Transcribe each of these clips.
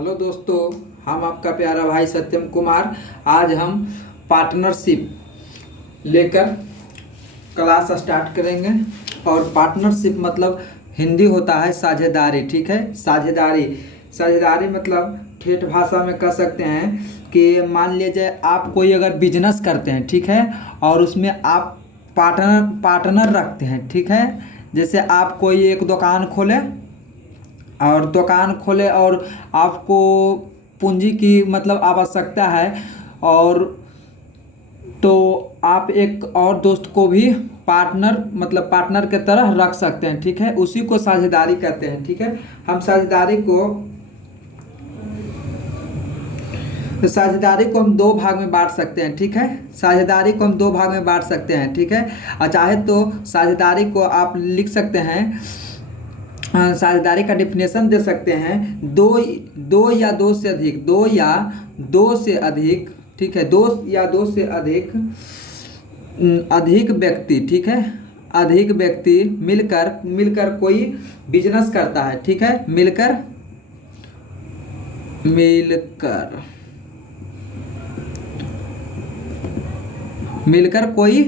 Hello दोस्तों, हम आपका प्यारा भाई सत्यम कुमार। आज हम पार्टनरशिप लेकर क्लास स्टार्ट करेंगे। और पार्टनरशिप मतलब हिंदी होता है साझेदारी। ठीक है, साझेदारी। साझेदारी मतलब ठेठ भाषा में कह सकते हैं कि मान लीजिए आप कोई अगर बिजनेस करते हैं, ठीक है, और उसमें आप पार्टनर पार्टनर रखते हैं। ठीक है, जैसे आप कोई एक दुकान खोले और आपको पूंजी की मतलब आवश्यकता है। और तो आप एक और दोस्त को भी पार्टनर के तरह रख सकते हैं। ठीक है, उसी को साझेदारी कहते हैं। ठीक है, हम साझेदारी को हम दो भाग में बांट सकते हैं। ठीक है, साझेदारी को हम दो भाग में बांट सकते हैं। ठीक है, और चाहे तो साझेदारी को आप लिख सकते हैं। साझेदारी का डिफिनेशन दे सकते हैं। दो दो या दो से अधिक, दो या दो से अधिक, ठीक है, दो या दो से अधिक अधिक व्यक्ति, ठीक है, अधिक व्यक्ति मिलकर मिलकर कोई बिजनेस करता है। ठीक है, मिलकर मिलकर मिलकर कोई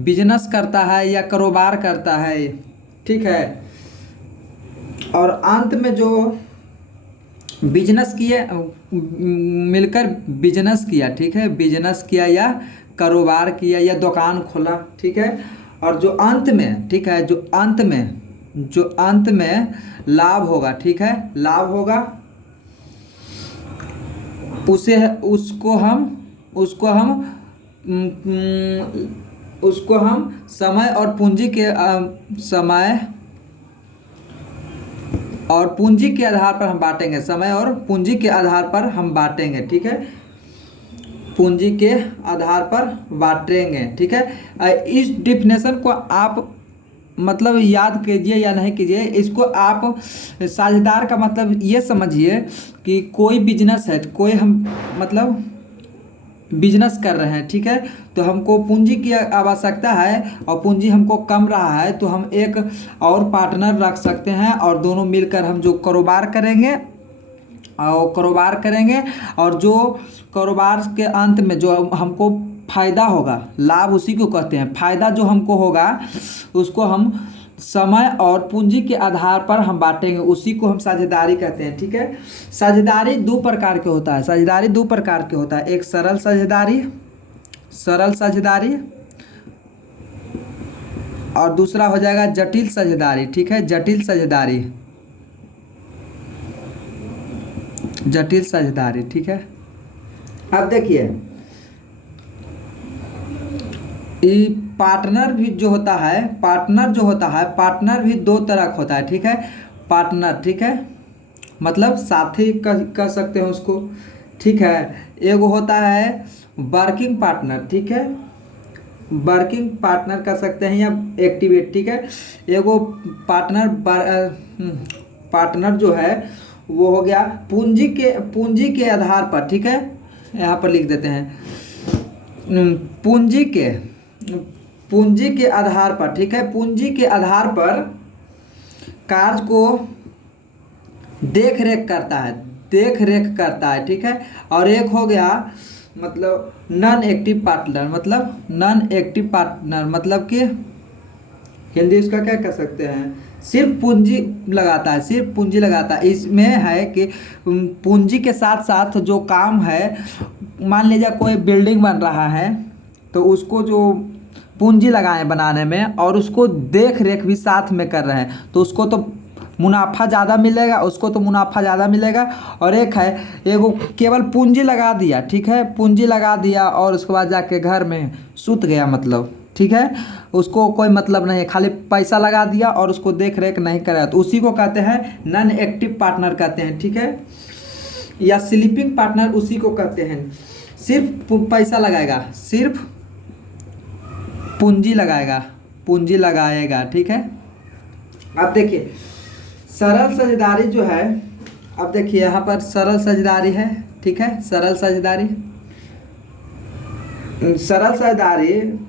बिजनेस करता है या कारोबार करता है। ठीक है, और अंत में जो बिजनेस किए मिलकर बिजनेस किया, ठीक है, बिजनेस किया या कारोबार किया या दुकान खोला। ठीक है, और जो अंत में, ठीक है, जो अंत में लाभ होगा, ठीक है, लाभ होगा, उसे उसको हम समय और पूंजी के आधार पर हम बांटेंगे। समय और पूंजी के आधार पर हम बांटेंगे। ठीक है, पूंजी के आधार पर बांटेंगे। ठीक है, इस डिफिनेशन को आप मतलब याद कीजिए या नहीं कीजिए, इसको आप साझेदार का मतलब ये समझिए कि कोई बिजनेस है, कोई हम मतलब बिजनेस कर रहे हैं। ठीक है, तो हमको पूंजी की आवश्यकता है और पूंजी हमको कम रहा है, तो हम एक और पार्टनर रख सकते हैं और दोनों मिलकर हम जो कारोबार करेंगे और जो कारोबार के अंत में जो हमको फायदा होगा, लाभ उसी को कहते हैं। फायदा जो हमको होगा उसको हम समय और पूंजी के आधार पर हम बांटेंगे, उसी को हम साझेदारी कहते हैं। ठीक है, साझेदारी दो प्रकार के होता है। साझेदारी दो प्रकार के होता है, एक सरल साझेदारी और दूसरा हो जाएगा जटिल साझेदारी। ठीक है, जटिल साझेदारी। ठीक है, अब देखिए, पार्टनर भी दो तरह का होता है। ठीक है, पार्टनर, ठीक है, मतलब साथी कह सकते हैं उसको। ठीक है, एगो होता है वर्किंग पार्टनर। ठीक है, वर्किंग पार्टनर कह सकते हैं या एक्टिवेट। ठीक है, एगो पार्टनर जो है वो हो गया पूंजी के आधार पर। ठीक है, यहाँ पर लिख देते हैं पूंजी के आधार पर। ठीक है, पूंजी के आधार पर कार्य को देख रेख करता है। ठीक है, और एक हो गया मतलब नॉन एक्टिव पार्टनर, मतलब कि हिंदी उसका क्या कह सकते हैं, सिर्फ पूंजी लगाता है। इसमें है कि पूंजी के साथ साथ जो काम है, मान लीजिए कोई बिल्डिंग बन रहा है तो उसको जो पूंजी लगाए बनाने में और उसको देख रेख भी साथ में कर रहे हैं, तो उसको तो मुनाफा ज़्यादा मिलेगा। और एक है, एगो केवल पूंजी लगा दिया, ठीक है, पूंजी लगा दिया और उसके बाद जाके घर में सूत गया, मतलब, ठीक है, उसको कोई मतलब नहीं है, खाली पैसा लगा दिया और उसको देख रेख नहीं कराया, तो उसी को कहते हैं नॉन एक्टिव पार्टनर कहते हैं। ठीक है, या स्लीपिंग पार्टनर उसी को कहते हैं। सिर्फ पैसा लगाएगा, सिर्फ पूंजी लगाएगा। ठीक है, अब देखिए सरल साझेदारी जो है, अब देखिए यहाँ पर सरल साझेदारी है। ठीक है, सरल साझेदारी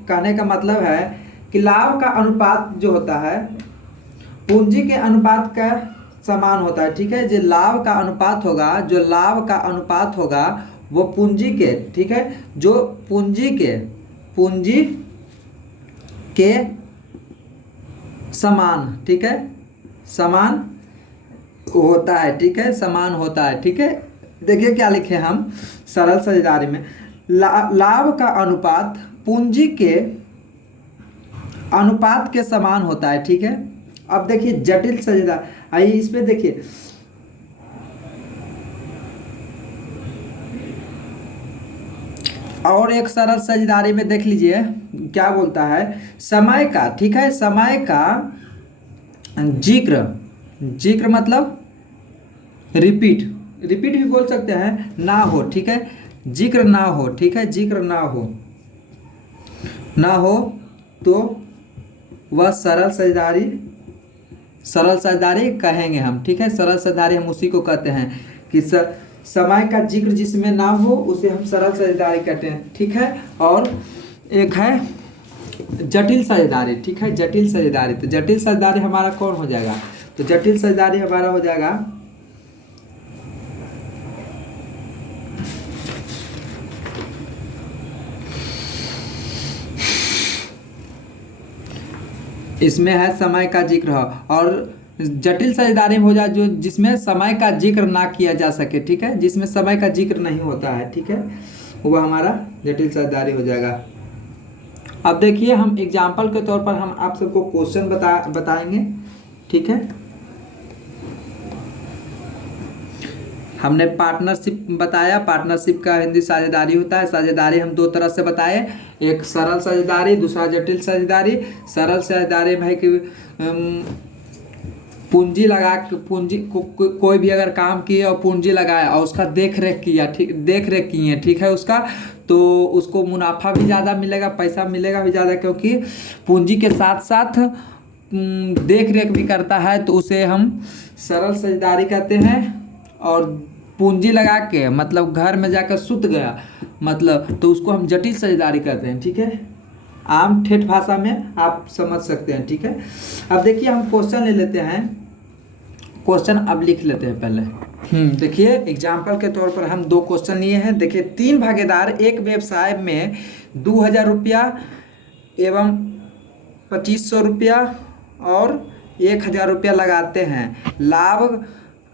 कहने का मतलब है कि लाभ का अनुपात जो होता है पूंजी के अनुपात का समान होता है, ठीक है। जो लाभ का अनुपात होगा, जो लाभ का अनुपात होगा वो पूंजी के, ठीक है, जो पूंजी के समान, ठीक है, समान होता है, ठीक है, समान होता है, ठीक है। देखिए क्या लिखे हम सरल साझेदारी में, लाभ का अनुपात पूंजी के अनुपात के समान होता है, ठीक है। अब देखिए जटिल साझेदार, आइए इस पे देखिए, और एक सरल साझेदारी में देख लीजिए क्या बोलता है, समय का, ठीक है, समय का जिक्र, जिक्र मतलब रिपीट, रिपीट भी बोल सकते हैं, ना हो, ठीक है, जिक्र ना हो, ठीक है, जिक्र ना हो, ना हो तो वह सरल साझेदारी, सरल साझेदारी कहेंगे हम, ठीक है। सरल साझेदारी हम उसी को कहते हैं कि समय का जिक्र जिसमें ना हो उसे हम सरल साझेदारी कहते हैं, ठीक है। और एक है जटिल साझेदारी, ठीक है, जटिल साझेदारी। तो जटिल साझेदारी हमारा कौन हो जाएगा, तो जटिल साझेदारी हमारा हो जाएगा इसमें है समय का जिक्र है, और जटिल साझेदारी में हो जाए जो जिसमें समय का जिक्र ना किया जा सके, ठीक है, जिसमें समय का जिक्र नहीं होता है, ठीक है, वो हमारा जटिल साझेदारी हो जाएगा। अब देखिए हम एग्जाम्पल के तौर पर हम आप सबको क्वेश्चन बताएंगे, ठीक है। हमने पार्टनरशिप बताया, पार्टनरशिप का हिंदी साझेदारी होता है। साझेदारी हम दो तरह से बताए, एक सरल साझेदारी, दूसरा जटिल साझेदारी। सरल साझेदारी में है कि पूंजी लगा, पूंजी कोई भी अगर काम किए और पूंजी लगाया और उसका देख रेख किया, ठीक, देख रेख किए, ठीक है, उसका तो उसको मुनाफा भी ज़्यादा मिलेगा, पैसा मिलेगा भी ज़्यादा, क्योंकि पूंजी के साथ साथ देख रेख भी करता है, तो उसे हम सरल साझेदारी कहते हैं। और पूंजी लगा के मतलब घर में जाकर सुत गया मतलब, तो उसको हम जटिल साझेदारी कहते हैं, ठीक है। आम ठेठ भाषा में आप समझ सकते हैं, ठीक है। अब देखिए हम क्वेश्चन ले लेते हैं, क्वेश्चन अब लिख लेते हैं पहले। देखिए एग्जाम्पल के तौर पर हम दो क्वेश्चन लिए हैं। देखिए 3 भागीदार एक व्यवसाय में 2000 रुपया एवं 2500 रुपया और 1000 रुपया लगाते हैं, लाभ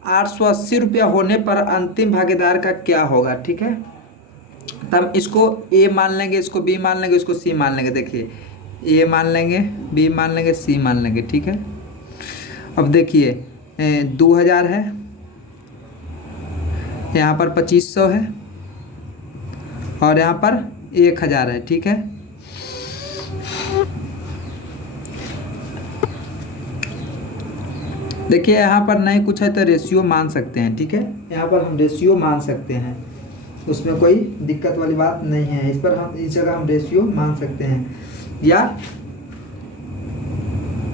880 रुपया होने पर अंतिम भागीदार का क्या होगा, ठीक है। तब इसको ए मान लेंगे, इसको बी मान लेंगे, इसको सी मान लेंगे। देखिए ए मान लेंगे, बी मान लेंगे, सी मान लेंगे, ठीक है। अब देखिए 2000 है, यहाँ पर 2500 है और यहाँ पर 1000 है, ठीक है। देखिए यहाँ पर नहीं कुछ है तो रेशियो मान सकते हैं, ठीक है, यहाँ पर हम रेशियो मान सकते हैं, उसमें कोई दिक्कत वाली बात नहीं है। इस पर हम इस जगह हम रेशियो मान सकते हैं या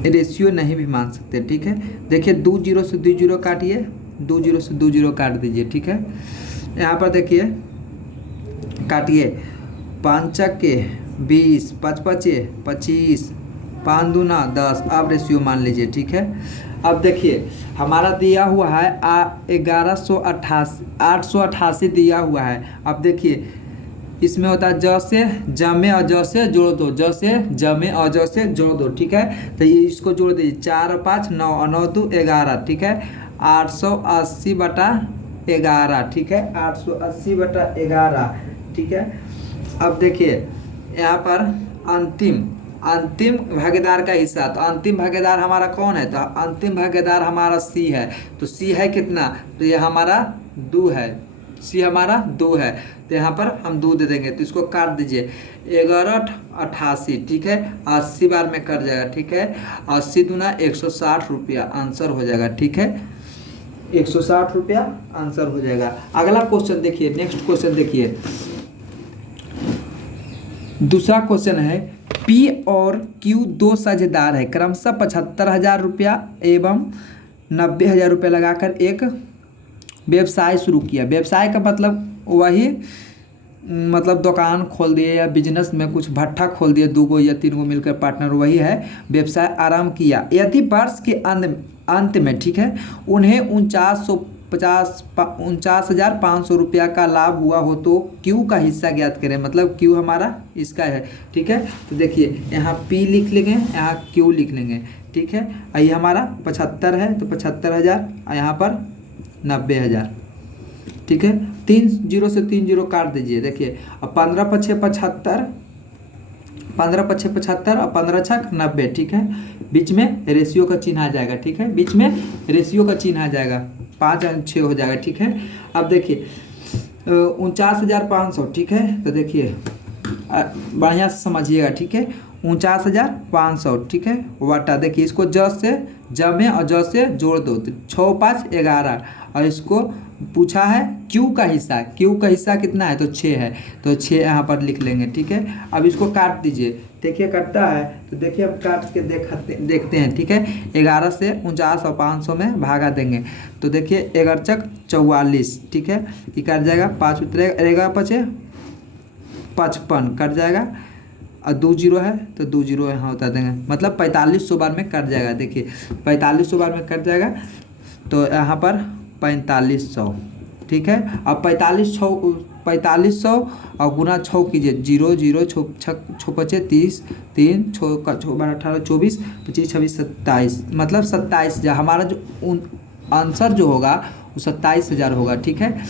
रेशियो नहीं भी मान सकते, ठीक है। देखिए 2 0 से 2 0 काटिए, 2 0 से 2 0 काट दीजिए, ठीक है। यहाँ पर देखिए काटिए, 5 के 20, 5 पचे 25, 5 दूना 10, अब रेशियो मान लीजिए, ठीक है। अब देखिए हमारा दिया हुआ है 888 दिया हुआ है। अब देखिए इसमें होता है ज से जमे और ज से जोड़ दो, ज से जमे और ज से जोड़ दो, ठीक है। तो ये इसको जोड़ दीजिए, 4 और 5 9 और 9 2 11, ठीक है। 880/11, ठीक है, 880/11, ठीक है। अब देखिए यहाँ पर अंतिम भागीदार का हिस्सा, तो अंतिम भागीदार हमारा कौन है, तो अंतिम भागीदार हमारा सी है। तो सी है कितना, तो ये हमारा 2 है, सी हमारा 2 है, तो यहाँ पर हम 2 दे देंगे। तो इसको काट दीजिए, 11 88, ठीक है, 80 बार में कट जाएगा, ठीक है। 80 दूना 160 रुपया आंसर हो जाएगा, ठीक है, 160 रुपया आंसर हो जाएगा। अगला क्वेश्चन देखिए, नेक्स्ट क्वेश्चन देखिए, दूसरा क्वेश्चन है पी और क्यू 2 साझेदार है, क्रमशः 75,000 रुपया एवं 90,000 रुपया लगाकर एक व्यवसाय शुरू किया। व्यवसाय का मतलब वही मतलब दुकान खोल दिए या बिजनेस में कुछ भट्ठा खोल दिए, 2 या 3 मिलकर पार्टनर, वही है व्यवसाय आरंभ किया। यदि वर्ष के अंत में, ठीक है, उन्हें 49,500 रुपया का लाभ हुआ हो तो क्यू का हिस्सा ज्ञात करें। मतलब क्यू हमारा इसका है, ठीक है। तो देखिए यहाँ पी लिख लेंगे, यहाँ क्यू लिख लेंगे, ठीक है। ये हमारा 75 है तो 75,000, यहाँ पर 90,000, ठीक है। 3 जीरो से 3 जीरो काट दीजिए। देखिए अब 15 पछे 75, 15 पछे 75 और 15 छक 90, ठीक है। बीच में रेशियो का चिन्ह आ जाएगा, ठीक है, बीच में रेशियो का चिन्ह आ जाएगा, 5 और 6 हो जाएगा, ठीक है। अब देखिए 49,500, ठीक है। तो देखिए बढ़िया से समझिएगा, ठीक है। 49,500, ठीक है, वाटा। देखिए इसको ज से जमे और ज से जोड़ दो तो 6 5 11, और इसको पूछा है क्यू का हिस्सा, क्यू का हिस्सा कितना है तो 6 है, तो 6 यहाँ पर लिख लेंगे, ठीक है। अब इसको काट दीजिए, देखिए कटता है तो देखिए अब काट के देखते हैं, ठीक है। 11 से 49 और 500 में भागा देंगे तो देखिए 11 चक 44, ठीक है। ये कट जाएगा, 5 उतरेगा, 5 55 कट जाएगा, और 2 जीरो है तो 2 जीरो यहाँ उतार देंगे, मतलब 4500 बार में कट जाएगा। देखिए 4500 बार में कट जाएगा तो यहाँ पर 4500, ठीक है। अब 4500 और गुना 6 कीजिए, 0 0 6 पचे 30, 3 6 का 12 18 24 25 26 27, मतलब 27 हमारा जो आंसर जो होगा वो 27,000 होगा, ठीक है।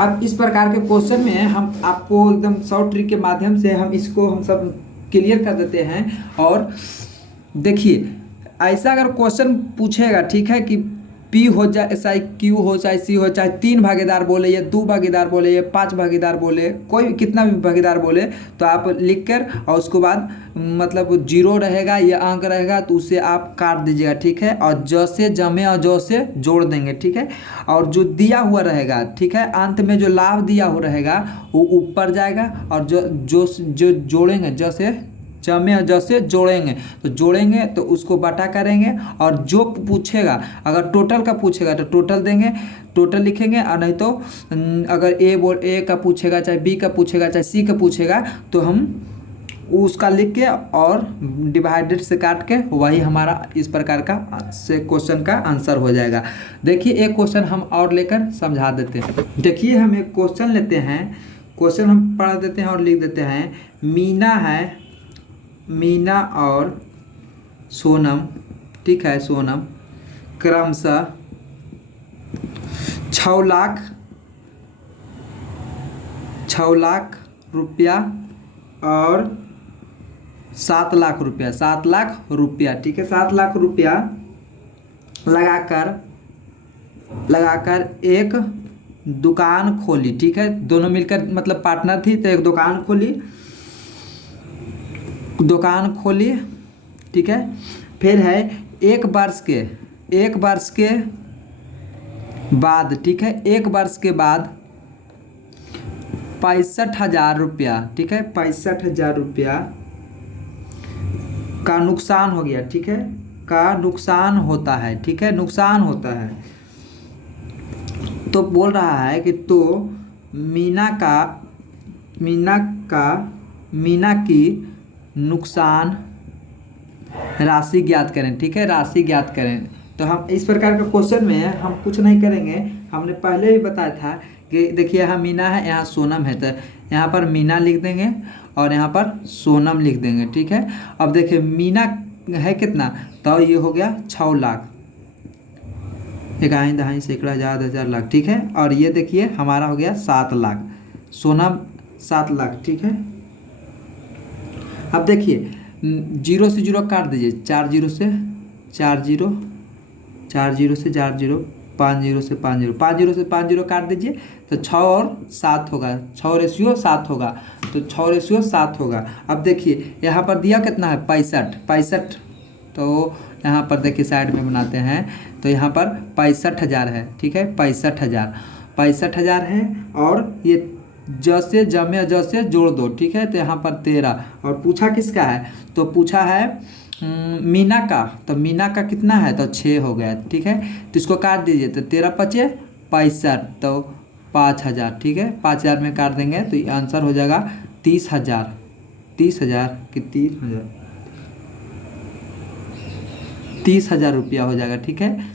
अब इस प्रकार के क्वेश्चन में हम आपको एकदम शॉर्ट ट्रिक के माध्यम से हम सब क्लियर कर देते हैं। और देखिए ऐसा अगर क्वेश्चन पूछेगा, ठीक है, कि पी हो जाए चाहे क्यू हो चाहे सी हो, चाहे 3 भागीदार बोले या 2 भागीदार बोले या 5 भागीदार बोले, कोई कितना भी भागीदार बोले तो आप लिख कर और उसके बाद मतलब जीरो रहेगा या अंक रहेगा तो उसे आप काट दीजिएगा, ठीक है। और ज से जमे और ज से जोड़ देंगे, ठीक है। और जो दिया हुआ रहेगा, ठीक है, अंत में जो लाभ दिया हुआ रहेगा वो ऊपर जाएगा, और जो जोड़ेंगे ज से जमे और ज से जोड़ेंगे तो उसको बटा करेंगे, और जो पूछेगा अगर टोटल का पूछेगा तो टोटल देंगे, टोटल लिखेंगे, और नहीं तो अगर ए का पूछेगा, चाहे बी का पूछेगा, चाहे सी का पूछेगा तो हम उसका लिख के और डिवाइडेड से काट के वही हमारा इस प्रकार का से क्वेश्चन का आंसर हो जाएगा। देखिए एक क्वेश्चन हम और लेकर समझा देते हैं। देखिए हम एक क्वेश्चन लेते हैं, क्वेश्चन हम पढ़ा देते हैं और लिख देते हैं। मीना और सोनम, ठीक है, सोनम क्रमशः 6 लाख रुपया और 7 लाख रुपया, ठीक है, 7 लाख रुपया लगाकर एक दुकान खोली, ठीक है। दोनों मिलकर मतलब पार्टनर थी तो एक दुकान खोली, ठीक है। फिर है एक वर्ष के बाद, ठीक है, एक वर्ष के बाद 65,000 रुपया, ठीक है, 65,000 रुपया का नुकसान हो गया, ठीक है, का नुकसान होता है, ठीक है, नुकसान होता है। तो बोल रहा है कि तो मीना की नुकसान राशि ज्ञात करें, ठीक है, राशि ज्ञात करें। तो हम इस प्रकार का क्वेश्चन में हम कुछ नहीं करेंगे, हमने पहले भी बताया था कि देखिए यहाँ मीना है, यहाँ सोनम है, तो यहाँ पर मीना लिख देंगे और यहाँ पर सोनम लिख देंगे, ठीक है। अब देखिए मीना है कितना, तो ये हो गया 6 लाख, 1 दहाई सैकड़ा हज़ार 1000 लाख, ठीक है। और ये देखिए हमारा हो गया 7 लाख, सोनम 7 लाख, ठीक है। अब देखिए 0 से 0 काट दीजिए, 4 0 से 4 0, 4 0 से 4 0, 5 0 से 5 0, 5 0 से 5 0 काट दीजिए तो 6 और 7 होगा, 6 रेशियो 7 होगा, तो 6 रेशियो 7 होगा। अब देखिए यहाँ पर दिया कितना है 65, तो यहाँ पर देखिए साइड में बनाते हैं तो यहाँ पर 65,000 है, ठीक है, 65,000 है। और ये जैसे जमे जैसे जोड़ दो, ठीक है, तो यहाँ पर 13, और पूछा किसका है तो पूछा है मीना का, तो मीना का कितना है तो 6 हो गया, ठीक है। तो इसको काट दीजिए तो 13 पचे 65, तो 5,000, ठीक है। 5,000 में काट देंगे तो ये आंसर हो जाएगा 30,000। 30,000 कि 3,000, 30,000 रुपया हो जाएगा, ठीक है।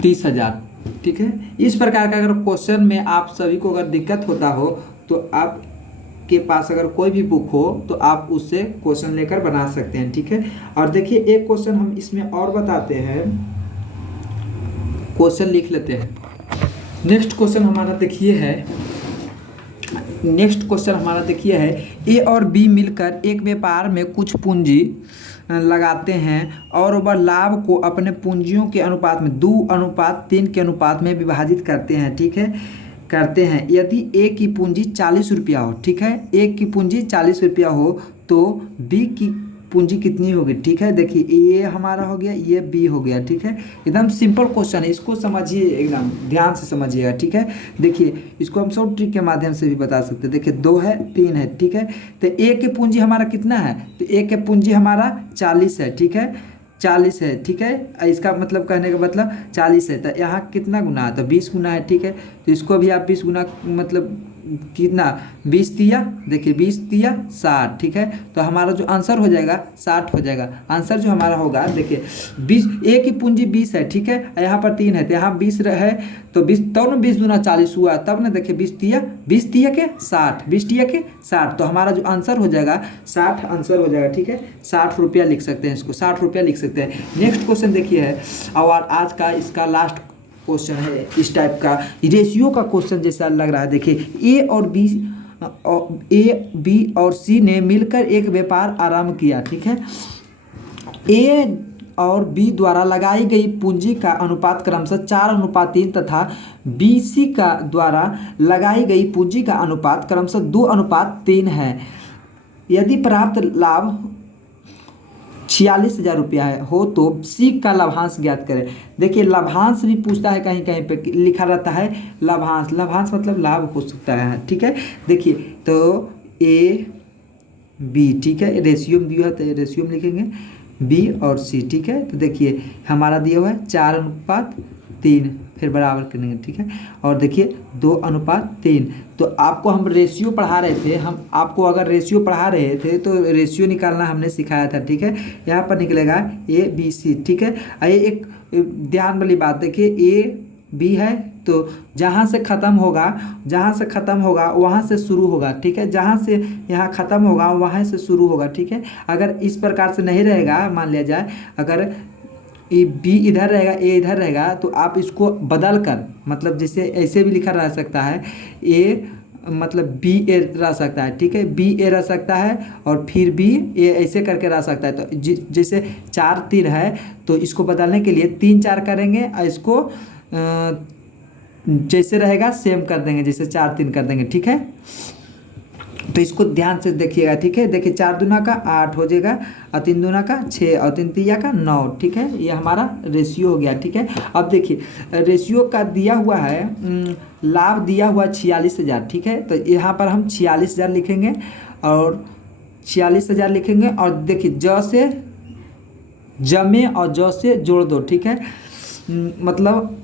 30,000, ठीक है। इस प्रकार का अगर क्वेश्चन में आप सभी को अगर दिक्कत होता हो तो आपके पास अगर कोई भी बुक हो तो आप उससे क्वेश्चन लेकर बना सकते हैं, ठीक है। और देखिए एक क्वेश्चन हम इसमें और बताते हैं, क्वेश्चन लिख लेते हैं। नेक्स्ट क्वेश्चन हमारा देखिए है, ए और बी मिलकर एक व्यापार में कुछ पूंजी लगाते हैं और वह लाभ को अपने पूंजियों के अनुपात में 2:3 के अनुपात में विभाजित करते हैं, ठीक है, करते हैं। यदि ए की पूंजी 40 रुपया हो, ठीक है, ए की पूंजी 40 रुपया हो तो बी की पूंजी कितनी होगी, ठीक है। देखिए ये हमारा हो गया, ये बी हो गया, ठीक है। एकदम सिंपल क्वेश्चन है, इसको समझिए, एकदम ध्यान से समझिएगा, ठीक है। देखिए इसको हम शॉर्ट ट्रिक के माध्यम से भी बता सकते हैं। देखिए 2 है 3 है, ठीक है। तो ए की पूंजी हमारा कितना है, तो ए की पूंजी हमारा 40 है, ठीक है, 40 है, ठीक है। इसका मतलब कहने का मतलब 40 है, तो यहाँ कितना गुना है, तो 20 गुना है, ठीक है। तो इसको भी आप 20 गुना मतलब कितना, 20 तिया, देखिए 20 तिया 60, ठीक है। तो हमारा जो आंसर हो जाएगा 60 हो जाएगा। आंसर जो हमारा होगा, देखिए 20, ए की पूंजी 20 है, ठीक है, यहाँ पर 3 है तो यहाँ 20 है, तो 20 तब ना 20 दूना 40 हुआ, तब ना देखिए 20 तिया के 60, 20 तिया के 60, तो हमारा जो आंसर हो जाएगा 60 आंसर हो जाएगा, ठीक है। 60 रुपया लिख सकते हैं, इसको 60 रुपया लिख सकते हैं। नेक्स्ट क्वेश्चन देखिए है, और आज का इसका लास्ट क्वेश्चन है इस टाइप का, रेशियो का क्वेश्चन जैसा लग रहा है। देखिए ए बी और सी ने मिलकर एक व्यापार आरंभ किया, ठीक है। ए और बी द्वारा लगाई गई पूंजी का अनुपात क्रमशः 4:3 तथा बी सी का द्वारा लगाई गई पूंजी का अनुपात क्रमशः 2:3 है। यदि प्राप्त लाभ 46,000 रुपया हो तो सी का लाभांश ज्ञात करें। देखिए लाभांश भी पूछता है, कहीं कहीं पे लिखा रहता है लाभांश, लाभांश मतलब लाभ हो सकता है, ठीक है। देखिए तो ए बी, ठीक है, रेशियो में दिया है तो रेशियो में लिखेंगे बी और सी, ठीक है। तो देखिए हमारा दिया हुआ है 4:3, फिर बराबर करेंगे, ठीक है। और देखिए 2:3, तो आपको हम रेशियो पढ़ा रहे थे, हम आपको अगर रेशियो पढ़ा रहे थे तो रेशियो निकालना हमने सिखाया था, ठीक है। यहाँ पर निकलेगा ए बी सी, ठीक है। ये एक ध्यान वाली बात, देखिए ए बी है तो जहाँ से ख़त्म होगा वहाँ से शुरू होगा, ठीक है। जहाँ से यहाँ ख़त्म होगा वहाँ से शुरू होगा, ठीक है। अगर इस प्रकार से नहीं रहेगा, मान लिया जाए अगर ए बी इधर रहेगा ए इधर रहेगा, तो आप इसको बदल कर, मतलब जैसे ऐसे भी लिखा रह सकता है, ए मतलब बी ए रह सकता है, ठीक है, बी ए रह सकता है और फिर बी ए ऐसे करके रह सकता है। तो जैसे 4-3 है तो इसको बदलने के लिए 3-4 करेंगे और इसको जैसे रहेगा सेम कर देंगे, जैसे 4-3 कर देंगे, ठीक है। तो इसको ध्यान से देखिएगा, ठीक है। देखिए 4 दूना का 8 हो जाएगा और 3 दूना का 6 और 3 तिया का 9, ठीक है। ये हमारा रेशियो हो गया, ठीक है। अब देखिए रेशियो का दिया हुआ है, लाभ दिया हुआ 46,000, ठीक है। तो यहाँ पर हम 46,000 लिखेंगे और 46,000 लिखेंगे और देखिए ज से जमे और ज से जोड़ दो, ठीक है। मतलब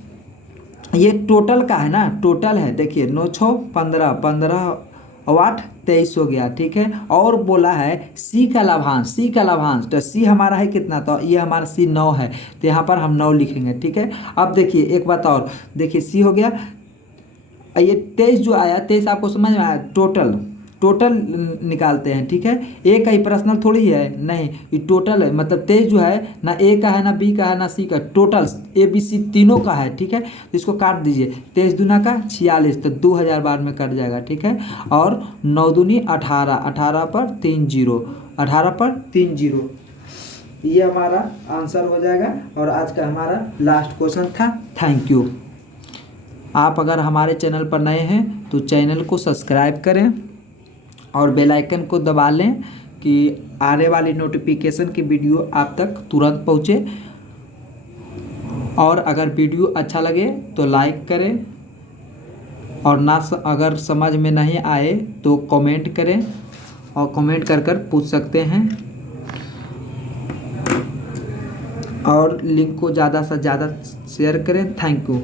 ये टोटल का है ना, टोटल है, देखिए 9×6 15, 15 और 8 23 हो गया, ठीक है। और बोला है सी का लाभांश, तो सी हमारा है कितना, तो ये हमारा सी 9 है, तो यहाँ पर हम 9 लिखेंगे, ठीक है। अब देखिए एक बात और, देखिए सी हो गया, ये 23 जो आया 23 आपको समझ में आया, टोटल निकालते हैं, ठीक है। ए का ही पर्सनल थोड़ी है, नहीं ये टोटल है, मतलब 23 जो है ना ए का है ना बी का है ना सी का, टोटल ए बी सी तीनों का है, ठीक है। तो इसको काट दीजिए, 23 दूना का 46, तो 2000 बार में कट जाएगा, ठीक है। और 9 दूनी 18, 18 पर 3 0, 18 पर 3 0, ये हमारा आंसर हो जाएगा। और आज का हमारा लास्ट क्वेश्चन था। Thank you. आप अगर हमारे चैनल पर नए हैं तो चैनल को सब्सक्राइब करें और बेल आइकन को दबा लें कि आने वाली नोटिफिकेशन की वीडियो आप तक तुरंत पहुँचे। और अगर वीडियो अच्छा लगे तो लाइक करें और अगर समझ में नहीं आए तो कमेंट करें और कमेंट कर पूछ सकते हैं। और लिंक को ज़्यादा से ज़्यादा शेयर करें। Thank you.